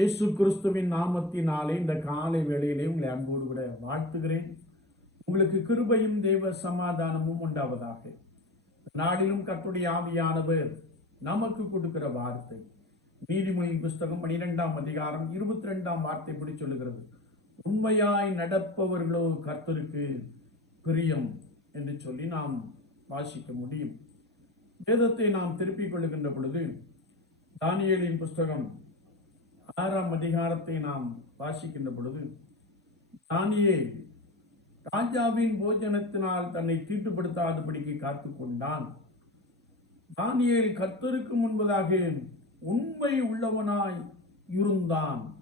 இயேசு கிறிஸ்துவின் நாமத்தினாலே இந்த காலை வேளையிலே உங்களை அன்போடு கூட வாழ்த்துகிறேன். உங்களுக்கு கிருபையும் தேவ சமாதானமும் உண்டாவதாக. நாளிலும் கத்துடைய ஆவியானவர் நமக்கு கொடுக்கிற வார்த்தை. நீதிமொழி புஸ்தகம் பனிரெண்டாம் அதிகாரம் இருபத்தி ரெண்டாம் வார்த்தை இப்படி சொல்லுகிறது. உண்மையாய் நடப்பவர்களோ கர்த்தருக்கு பிரியம் என்று சொல்லி நாம் வாசிக்க முடியும். வேதத்தை நாம் திருப்பிக் கொள்ளுகின்ற பொழுது தானியலின் புஸ்தகம் ஆறாம் அதிகாரத்தை நாம் வாசிக்கின்ற பொழுது தானியே ராஜாவின் போஜனத்தினால் தன்னை தீட்டுப்படுத்தாதபடிக்கு காத்துக் கொண்டான். தானியேல் கர்த்தருக்கு முன்பதாக உண்மை உள்ளவனாய் இருந்தான்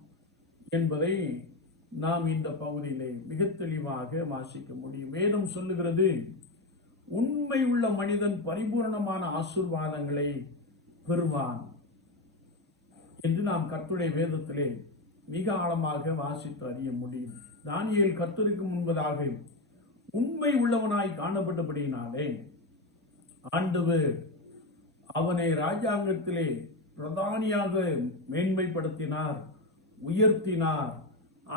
என்பதை நாம் இந்த பகுதியிலே மிக தெளிவாக வாசிக்க முடியும். வேதம் சொல்லுகிறது உண்மை உள்ள மனிதன் பரிபூரணமான ஆசிர்வாதங்களை பெறுவான். என்று நாம் கர்த்தருடைய வேதத்திலே மிக ஆழமாக வாசித்து அறிய முடியும். தானியல் கர்த்தருக்கு முன்பதாக உண்மை உள்ளவனாய் காணப்பட்டபடியினாலே ஆண்டவர் அவனை ராஜாங்கத்திலே பிரதானியாக மேன்மைப்படுத்தினார் உயர்த்தினார்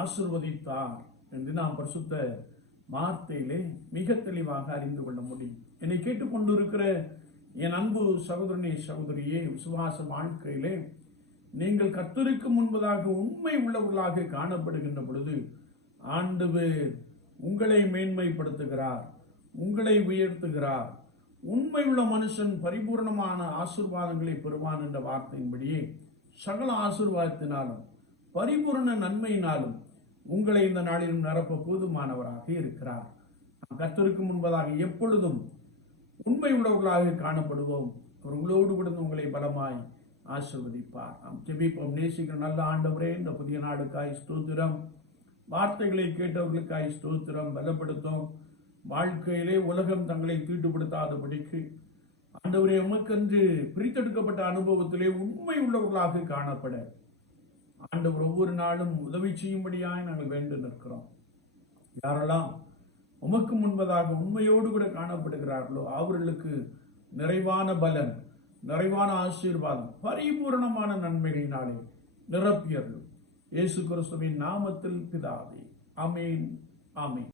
ஆசிர்வதித்தார் என்று நாம் பரிசுத்த வார்த்தையிலே மிக தெளிவாக அறிந்து கொள்ள முடியும். என்னை கேட்டுக்கொண்டிருக்கிற என் அன்பு சகோதரனே சகோதரியே விசுவாச வாழ்க்கையிலே நீங்கள் கர்த்தருக்கு முன்பதாக உண்மை உள்ளவர்களாக காணப்படுகின்ற பொழுது ஆண்டவர் உங்களை மேன்மைப்படுத்துகிறார் உங்களை உயர்த்துகிறார். உண்மை உள்ள மனுஷன் பரிபூர்ணமான ஆசிர்வாதங்களை பெறுவான் என்ற வார்த்தையின்படியே சகல ஆசிர்வாதத்தினாலும் பரிபூரண நன்மையினாலும் உங்களை இந்த நாளிலும் நிரப்ப போதுமானவராக இருக்கிறார். நாம் கத்தருக்கு முன்பதாக எப்பொழுதும் உண்மை உள்ளவர்களாக காணப்படுவோம். அவர் உங்களோடு கூட உங்களை பலமாய் ஆசிர்வதிப்பார். நாம் ஜெபிப்போம். நேசிக்கிற நல்ல ஆண்டவரே இந்த புதிய நாடுக்காய் ஸ்தோத்திரம். வார்த்தைகளை கேட்டவர்களுக்காய் ஸ்தோத்திரம். பலப்படுத்தும். வாழ்க்கையிலே உலகம் தங்களை தீட்டுப்படுத்தாதபடிக்கு. ஆண்டவரே உமக்கென்று பிரித்தெடுக்கப்பட்ட அனுபவத்திலே உண்மை உள்ளவர்களாக காணப்பட. ஆண்டவர் ஒவ்வொரு நாளும் உதவி செய்யும்படியாய் நாங்கள் வேண்டு நிற்கிறோம். யாரெல்லாம் உமக்கு முன்பதாக உண்மையோடு கூட காணப்படுகிறார்களோ அவர்களுக்கு நிறைவான பலன். நிறைவான ஆசீர்வாதம் பரிபூரணமான நன்மைகளினாலே நிரப்பியர்கள் இயேசு கிறிஸ்துவின் நாமத்தில் பிதாவே. அமேன் ஆமீன்.